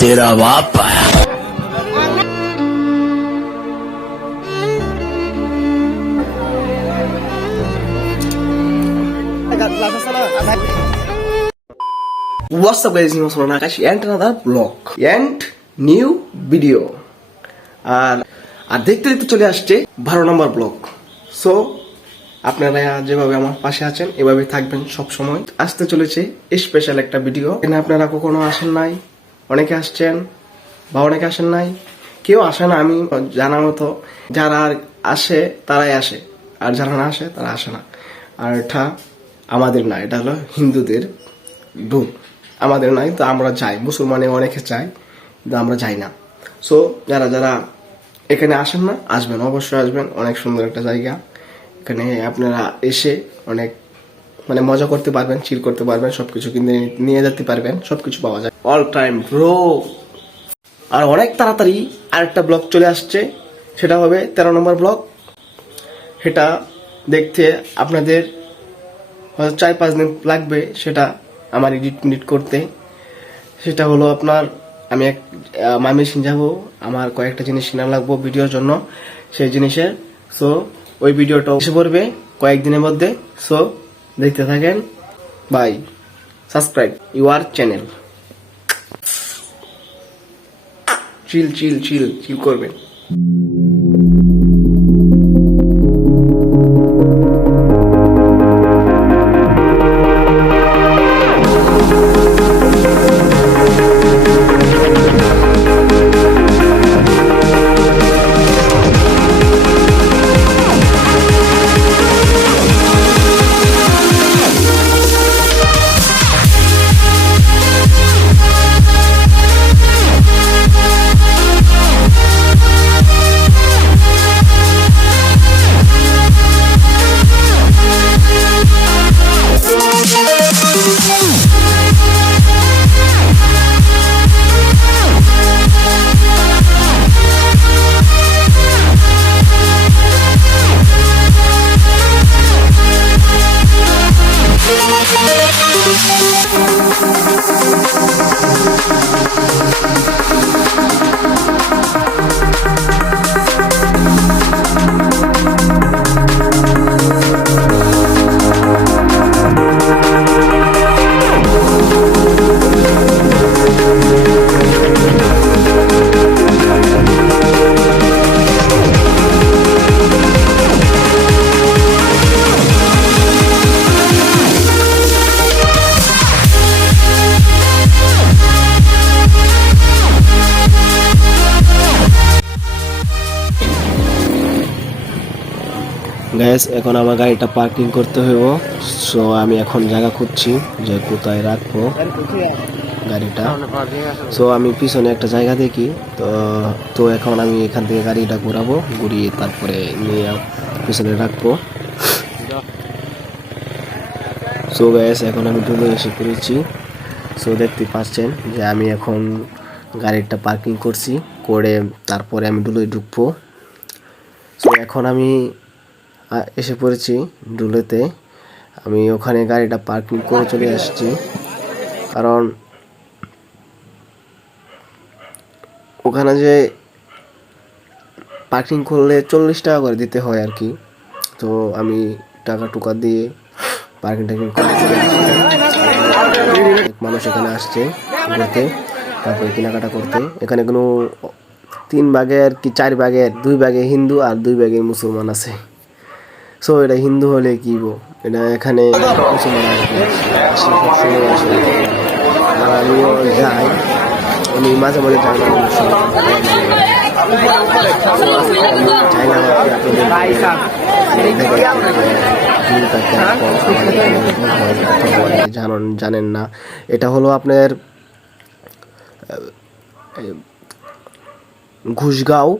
तेरा बाप What's up guys, I'm Akash and another vlog and new video আর দেখতে দেখতে চলে আসছে 12 নম্বর ব্লগ। সো আপনারা যেভাবে আমার পাশে আছেন এভাবে থাকবেন সব সময়। আসতে চলেছে স্পেশাল একটা ভিডিও। এখানে আপনারা কখনো আসেন নাই, অনেকে আসছেন বা অনেকে আসেন নাই, কেউ আসে না আমি জানা মতো। যারা আসে তারাই আসে আর যারা না আসে তারা আসে না। আর এটা আমাদের না, এটা হলো হিন্দুদের ভুল, আমাদের নাই। তো আমরা যাই, মুসলমানে অনেকে চাই কিন্তু আমরা যাই না। সো যারা যারা এখানে আসেন না, আসবেন, অবশ্যই আসবেন। অনেক সুন্দর একটা জায়গা, এখানে আপনারা এসে অনেক মজা করতে পারবেন, চিল করতে পারবেন, সবকিছু কিনে নিয়ে যেতে পারবেন, সবকিছু পাওয়া যায় অল টাইম ব্রো। আর অনেক তাড়াতাড়ি আরেকটা ব্লগ চলে আসছে, সেটা হবে 13 নম্বর ব্লগ। সেটা দেখতে আপনাদের 4-5 দিন লাগবে সেটা আমার এডিট করতে। সেটা হলো আপনার, আমি এক ময়মনসিং যাবো, আমার কয়েকটা জিনিস কিনা লাগবো ভিডিওর জন্য, সেই জিনিসের। সো ওই ভিডিওটা এসে পড়বে কয়েকদিনের মধ্যে। সো দেখতে থাকেন, বাই। সাবস্ক্রাইব ইউর চ্যানেল, চিল চিল চিল চিল করবেন। গ্যাস, এখন আমার গাড়িটা পার্কিং করতে হইব। সো আমি এখন জায়গা খুঁজছি যে কোথায় রাখবো গাড়িটা। সো আমি পিছনে একটা জায়গা দেখি, তো এখন আমি এখান থেকে গাড়িটা ঘুরাবো, ঘুরিয়ে তারপরে নিয়ে পিছনে রাখবো। সো গ্যাস, এখন আমি ডুবে এসে পড়েছি। সো দেখতে পাচ্ছেন যে আমি এখন গাড়িটা পার্কিং করছি, করে তারপরে আমি ডুলে ঢুকবো। সো এখন আমি এসে পড়েছি ডুলেতে। আমি ওখানে গাড়িটা পার্কিং করে চলে আসছি, কারণ ওখানে যে পার্কিং করলে 40 টাকা করে দিতে হয় আর কি। তো আমি টাকা টুকা দিয়ে পার্কিং টার্কিং করে চলে আসছি। মানুষ এখানে আসছে ঘুরতে, তারপরে কেনাকাটা করতে। এখানে কোনো 3 ভাগের কি 4 ভাগের 2 ভাগে হিন্দু আর 2 ভাগে মুসলমান আছে। সো এটা হিন্দু হলে কি এটা এখানে মুসলমান আসে, আর আমিও যাই, আমি মাঝে মাঝে যাই না, জানেন না, এটা হলো আপনার ঘুষগাঁও,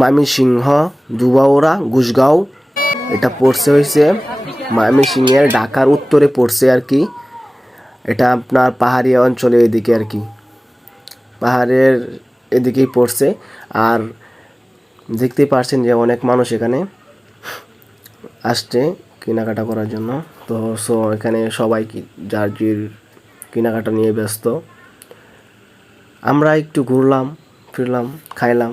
ময়মনসিংহ, দুবাউরা, ঘুষগাঁও। এটা পড়ছে হয়েছে ময়মনসিংহের ঢাকার উত্তরে পড়ছে আর কি। এটা আপনার পাহাড়ি অঞ্চলের এদিকে আর কি, পাহাড়ের এদিকেই পড়ছে। আর দেখতেই পারছেন যে অনেক মানুষ এখানে আসছে কেনাকাটা করার জন্য। তো সো এখানে সবাই যার যার কেনাকাটা নিয়ে ব্যস্ত। আমরা একটু ঘুরলাম ফিরলাম, খাইলাম,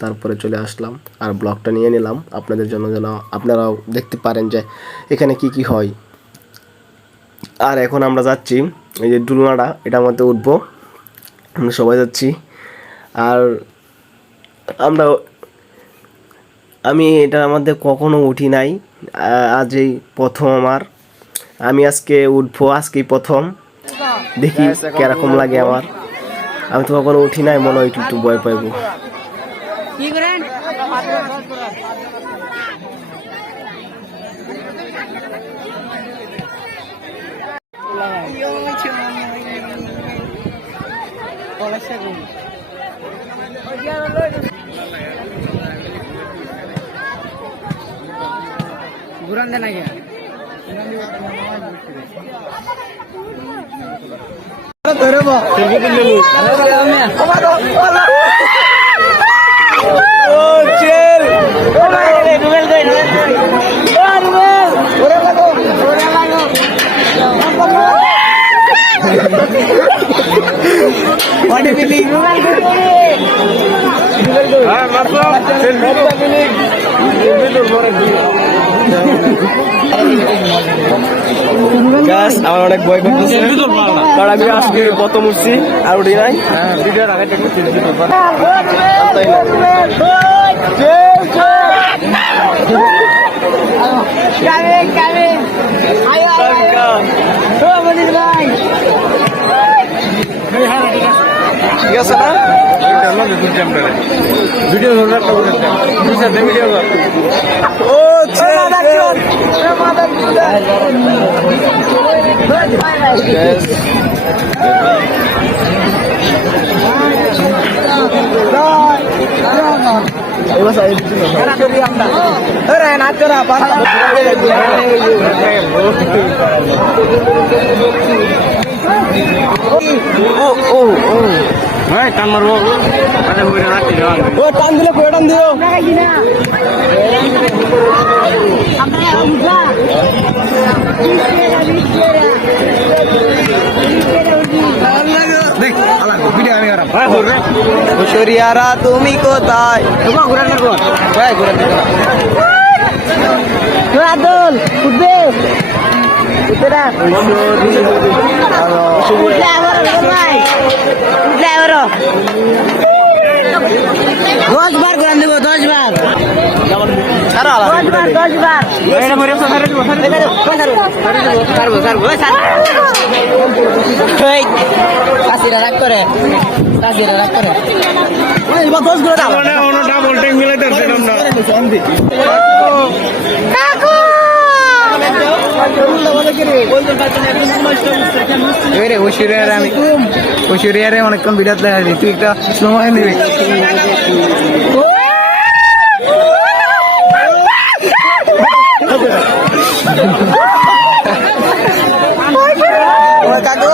তারপরে চলে আসলাম আর ব্লগটা নিয়ে নিলাম আপনাদের জন্য, যেন আপনারাও দেখতে পারেন যে এখানে কি কি হয়। আর এখন আমরা যাচ্ছি এই যে ডুলনাটা, এটার মধ্যে উঠবো, আমরা সবাই যাচ্ছি। আর আমি এটার মধ্যে কখনো উঠি নাই, আজই প্রথম আমি আজকে উঠবো, আজকেই প্রথম, দেখি কিরকম লাগে আমার। আমি তো কখনো উঠি নাই, মনে হয় একটু ভয় পাইবো। আমার অনেক ভয় করতেছে, কারণ আমি আজকে প্রথম উঠছি আর উঠি নাই। ঠিক আছে না? ভিডিও টান মারবো, টান দিলে টান দিও। শরিয়ারা তুমি কোথায়? দশ বার ঘুরান দেবো, 10 বার। 10 বার কাশিরা রাগ করে, ডাবল ট্যাঙ্ক মিলাই ঐশ্বরিয়ারে অনেকক্ষণ বিরাট দেখা যায়, তুই একটা সময় নিবি। কাকু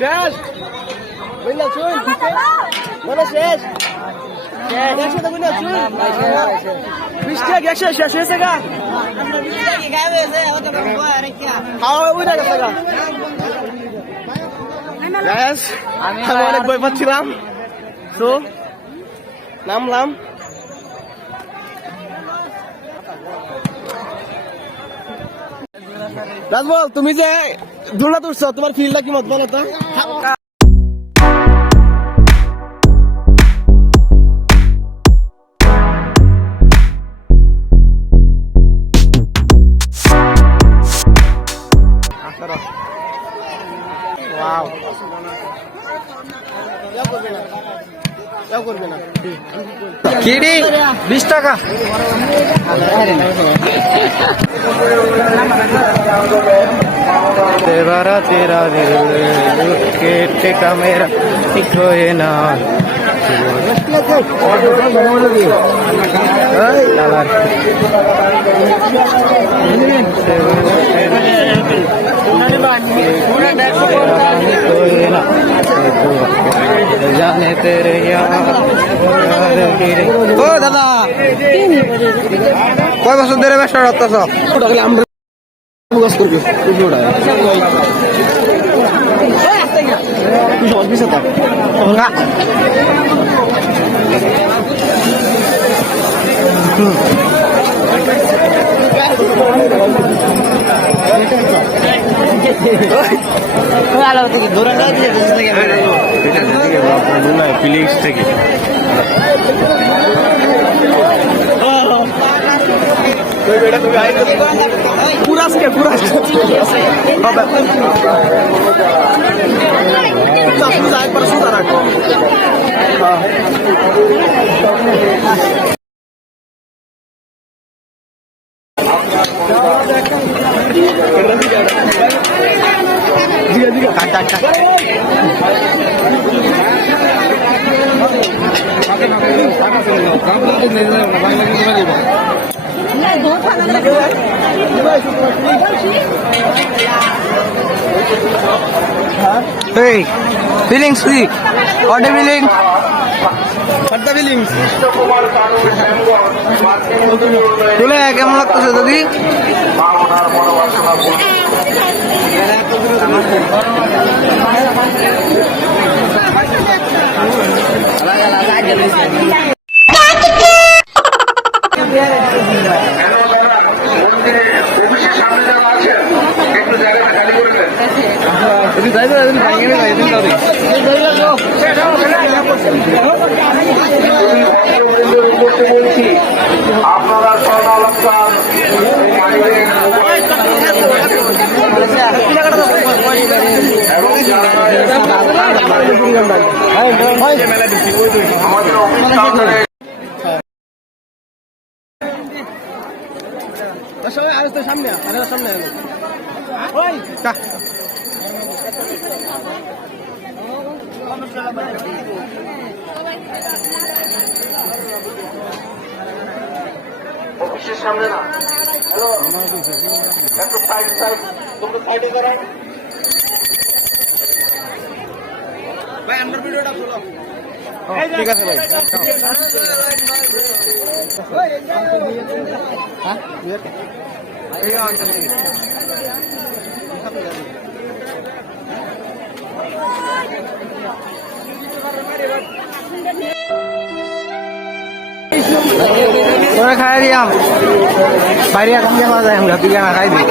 শেষ বুঝলা, চুন বলে শেষ। শেষ হয়েছে গা, আমি অনেক ভয় পাচ্ছিলাম, তো নামলাম। রাজমল, তুমি যে ধুলা তুলছো, তোমার ফিল্ডটা কি মত বলো তো? কিডি 20 টাকা। तेरा तेरा दिल के टेका मेरा खोए ना जाने तेरे यार। ও দাদা কয় বছর ধরে ব্যবসা করতেছ? আমরা কাজ করবি ফিলিংস থেকে কুরাসকে কুরাস Hey, feelings free. What the feeling? What the feelings? তুলে কেমন লাগতেছে দাদি? আপনারা স্বর্ণালঙ্কার সামনে সামনে অফিসের সামনে না। হ্যালো, একটু সাইড সাইড তোমরা সাইডে করাই। ভাই আমার ভিডিওটা খোলো। ঠিক আছে ভাই। হ্যাঁ এই আনতে নেই। তোরা খাই দিয়াম বাইরে এখন খাওয়া যায় আমরা তুই না খাই দিই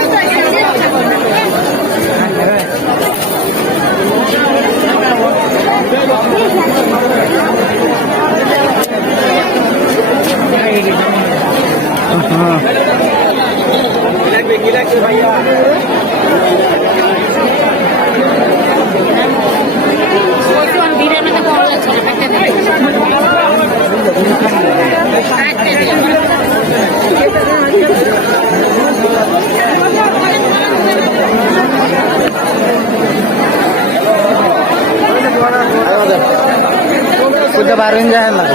ভাইয়া udah baruin jalan lah.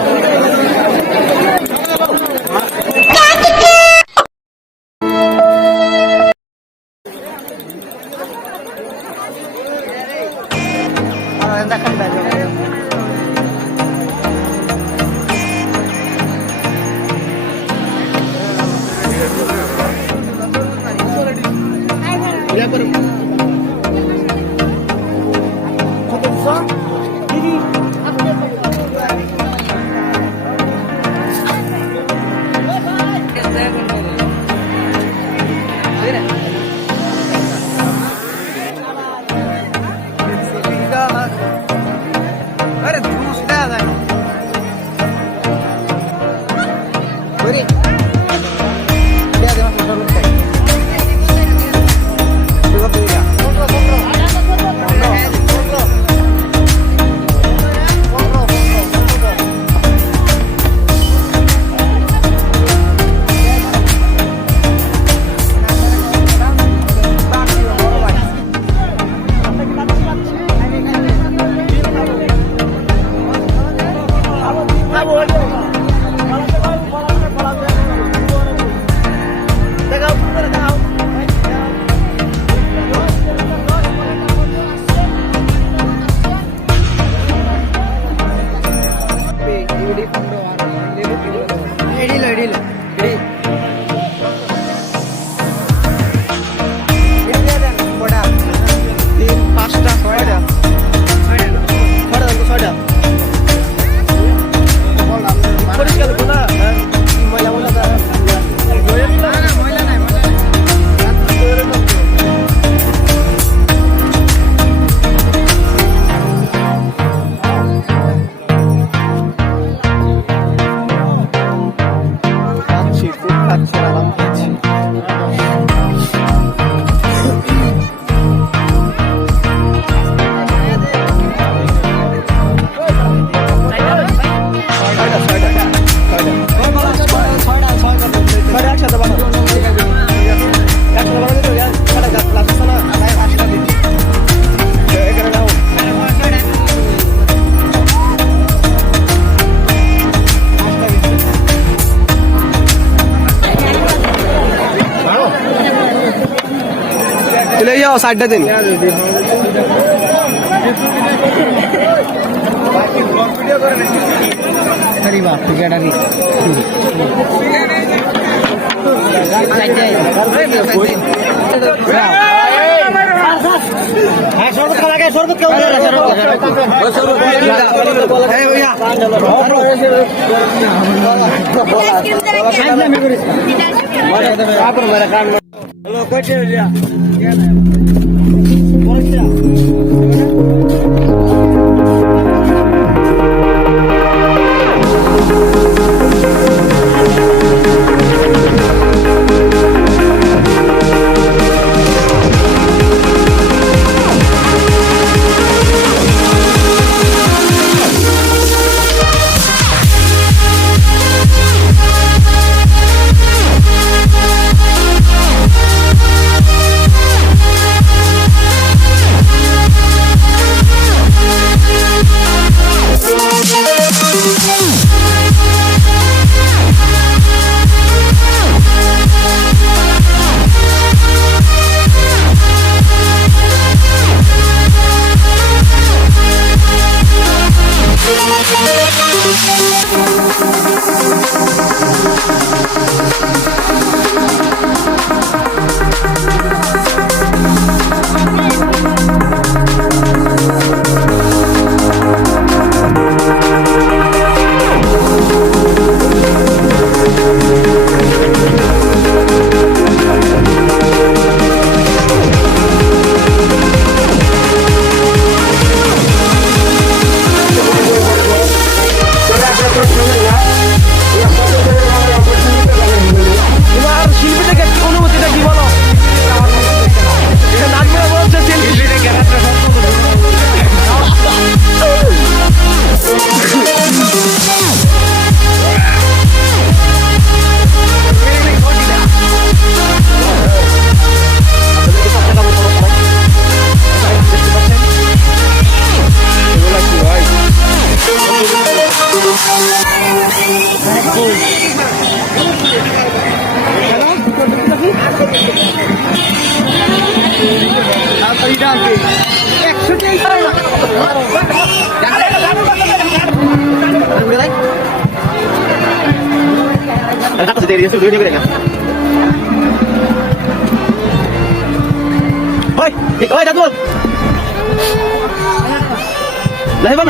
চলে যাও সাইডটা দিন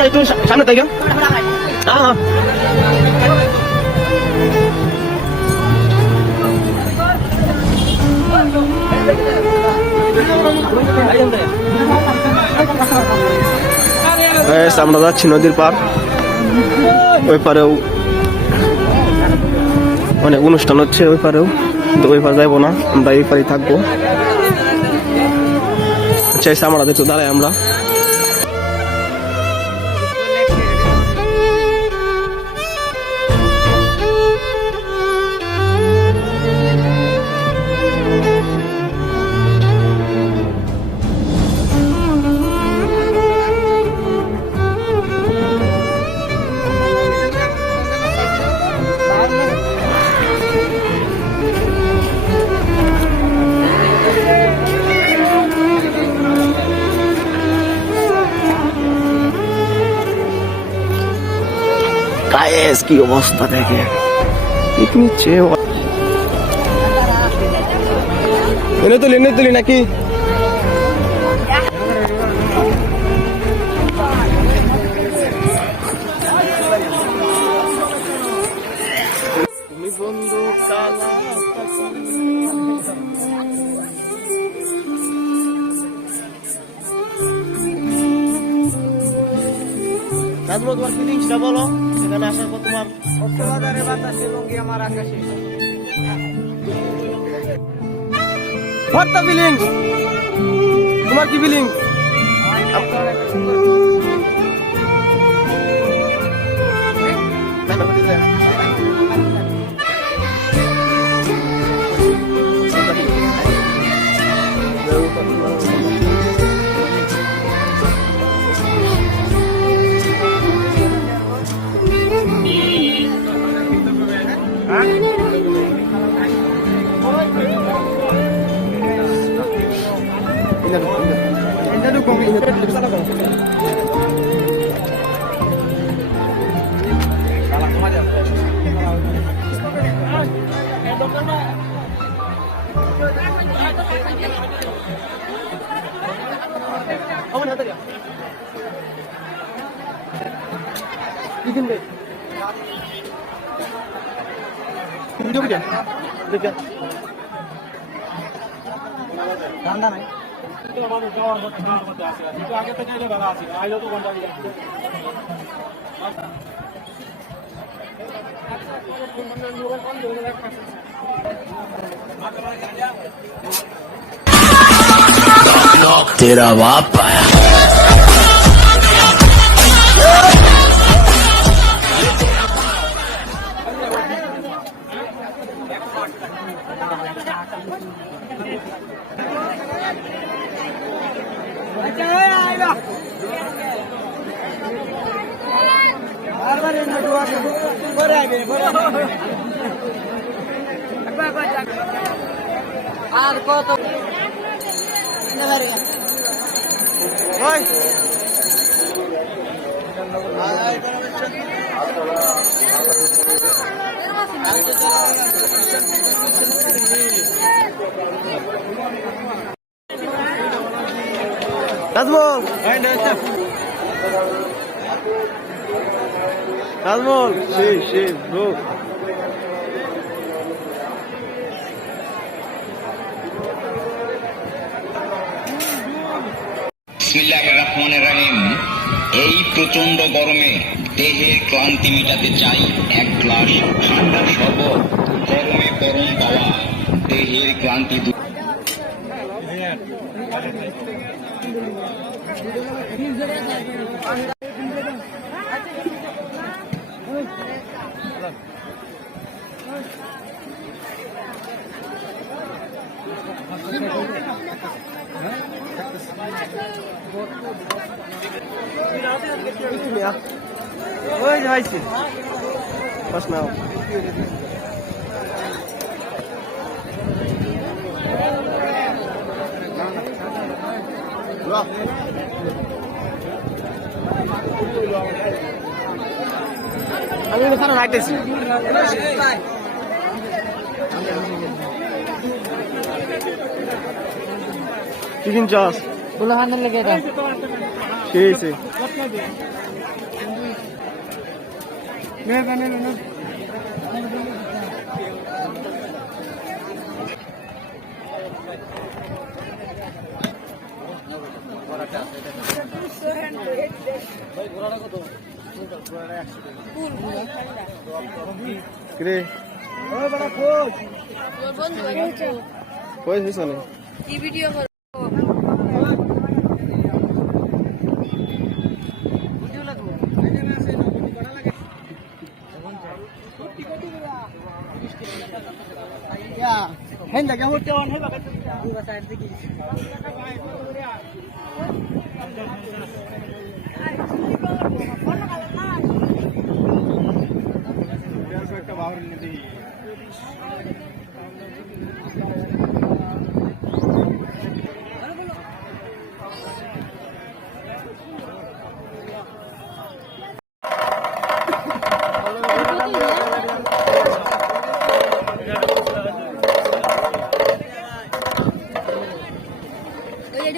একটু সামনে তাই আমরা যাচ্ছি নদীর পার ওই পারেও অনেক অনুষ্ঠান হচ্ছে ওই পারেও কিন্তু ওই পার যাইবো না আমরা এই পারেই থাকবো চাইছে আমরা একটু দাঁড়াই আমরা গায়েস কি অবস্থা দেখে নিচে এনে তুলি নাকি তুমি বন্ধু কালা তোমার ফিলিংসটা বলো সেখানে আসার পর তোমার কক্সবাজারে বাতাসে লঙ্গি আমার আকাশে হোয়াট দ্য ফিলিংস তোমার কি ফিলিংস ঠান্ডা নাই আগে থেকে বেলা আছে আইলেও তো ঘন্টা तेरा बाप आया। আর কত নাজমুল নাজমুল সেই ব্রো বিসমিল্লাহির রহমানির রহিম। এই প্রচন্ড গরমে দেহের ক্লান্তি মেটাতে চাই এক গ্লাস ঠান্ডা শরবত। গরমে গরম পাওয়া দেহের ক্লান্তি দূর। ওই যে ভাইছি বস নাও আমি এখানে হাইতেছি কি কিনছস বলো হান্ডেল লেগে এটা সেই সেই কিরে কই দিছ না কি ভিডিও করো হেন জায়গা হতে অন হে বাকা একটা বাহর নিতে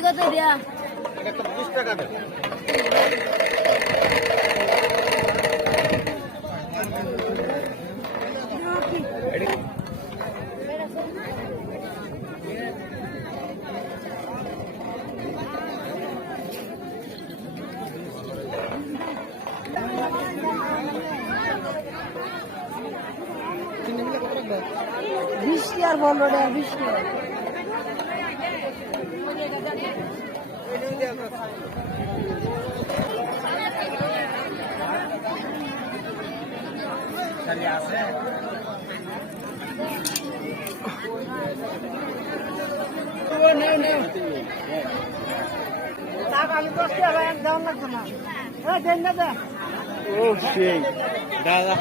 কত দিয়া একটা 20 টাকা দে বৃষ্টি আর বন্ধ আর বৃষ্টি আমি কষ্ট দাম লাগতো না দেন না দা ও সেই দাদা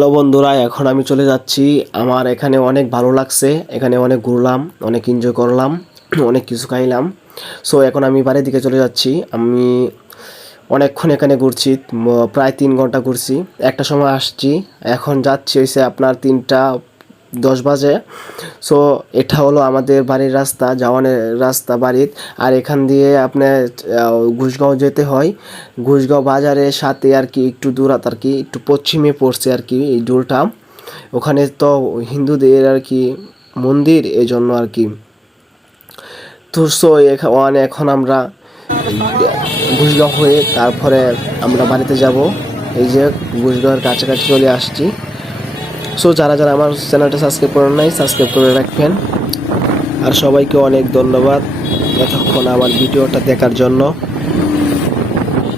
হ্যালো বন্ধুরা, এখন আমি চলে যাচ্ছি। আমার এখানে অনেক ভালো লাগছে, এখানে অনেক ঘুরলাম, অনেক এনজয় করলাম, অনেক কিছু খাইলাম। সো এখন আমি বাড়ির দিকে চলে যাচ্ছি। আমি অনেকক্ষণ এখানে ঘুরছি, প্রায় 3 ঘন্টা ঘুরছি। একটা সময় আসছি, এখন যাচ্ছি হয়েছে আপনার 3:10 বাজে। সো এটা হলো আমাদের বাড়ির রাস্তা, যাওয়ানের রাস্তা বাড়ির। আর এখান দিয়ে আপনার ঘুষগাঁও যেতে হয়। ঘুষগাঁও বাজারের সাথে আর কি একটু দূরাত, আর কি একটু পশ্চিমে পড়ছে আর কি এই দূরটা। ওখানে তো হিন্দুদের আর কি মন্দির, এই জন্য আর কি। তো সো এখন আমরা ঘুষগাঁও হয়ে তারপরে আমরা বাড়িতে যাব। এই যে ঘুষগাঁওয়ের কাছাকাছি চলে আসছি। সো যারা যারা আমার চ্যানেলটা সাবস্ক্রাইব করেন নাই, সাবস্ক্রাইব করে রাখবেন। আর সবাইকে অনেক ধন্যবাদ এতক্ষণ আমার ভিডিওটা দেখার জন্য।